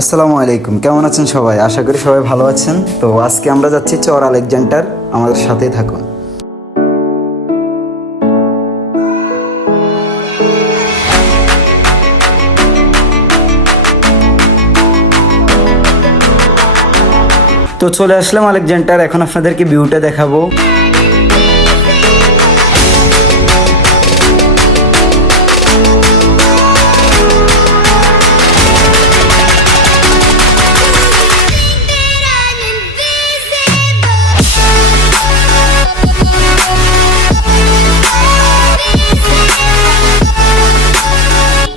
আসসালামু আলাইকুম। কেমন আছেন সবাই? আশা করি সবাই ভালো আছেন। তো আজকে আমরা যাচ্ছি চর আলেকজান্ডার আমাদের সাথেই থাকুন। তো চলে আসলাম আলেকজান্ডার। এখন আপনাদেরকে ভিউটা দেখাবো।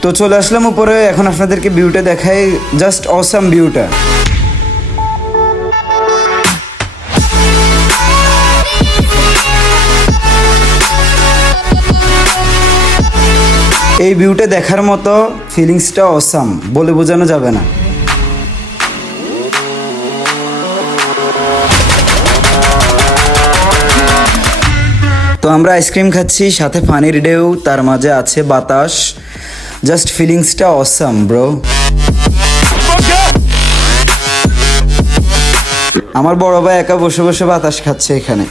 তো চলে আসলাম উপরে, এখন আপনাদেরকে ভিউটা দেখাই জাস্ট অসাম ভিউটা এই ভিউটা দেখার মতো ফিলিংসটা অসাম বলে বোঝানো যাবে না। তো আমরা আইসক্রিম খাচ্ছি, সাথে পানির ঢেউ তার মাঝে আছে বাতাস। জাস্ট ফিলিংসটা অসাম ব্রো আমার বড় ভাই একা বসে বসে বাতাস খাচ্ছে এখানে।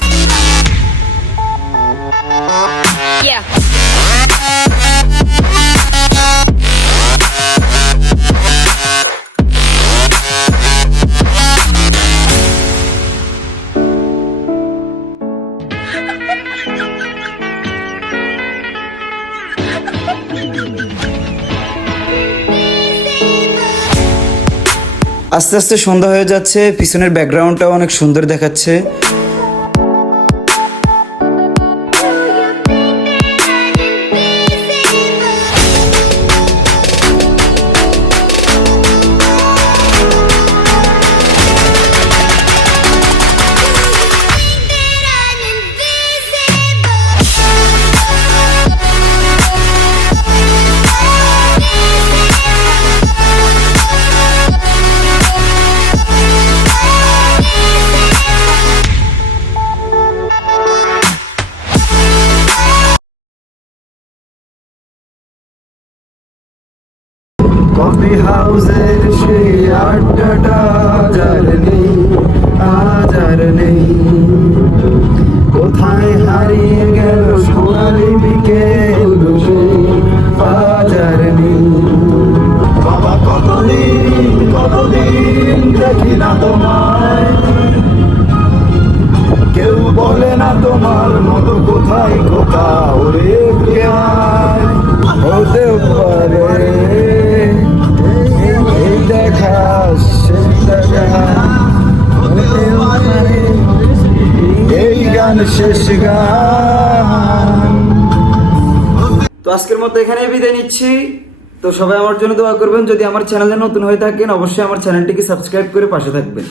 আস্তে আস্তে সন্ধ্যা হয়ে যাচ্ছে পিছনের ব্যাকগ্রাউন্ডটাও অনেক সুন্দর দেখাচ্ছে। কফি হাউসের সেই আড্ডাটা আর নেই, আজ আর নেই। কোথায় হারিয়ে গেল সোনালি বিকেল আজ আর নেই। বাবা, কতদিন কতদিন দেখি না তোমায়। কেউ বলে না তোমার মতো কোথায় কোথাও রে গান শেষ গান। তো আজকের মতো এখানে বিদায় নিচ্ছি। তো সবাই আমার জন্য দোয়া করবেন। যদি আমার চ্যানেলে নতুন হয়ে থাকেন, অবশ্যই আমার চ্যানেলটিকে সাবস্ক্রাইব করে পাশে থাকবেন।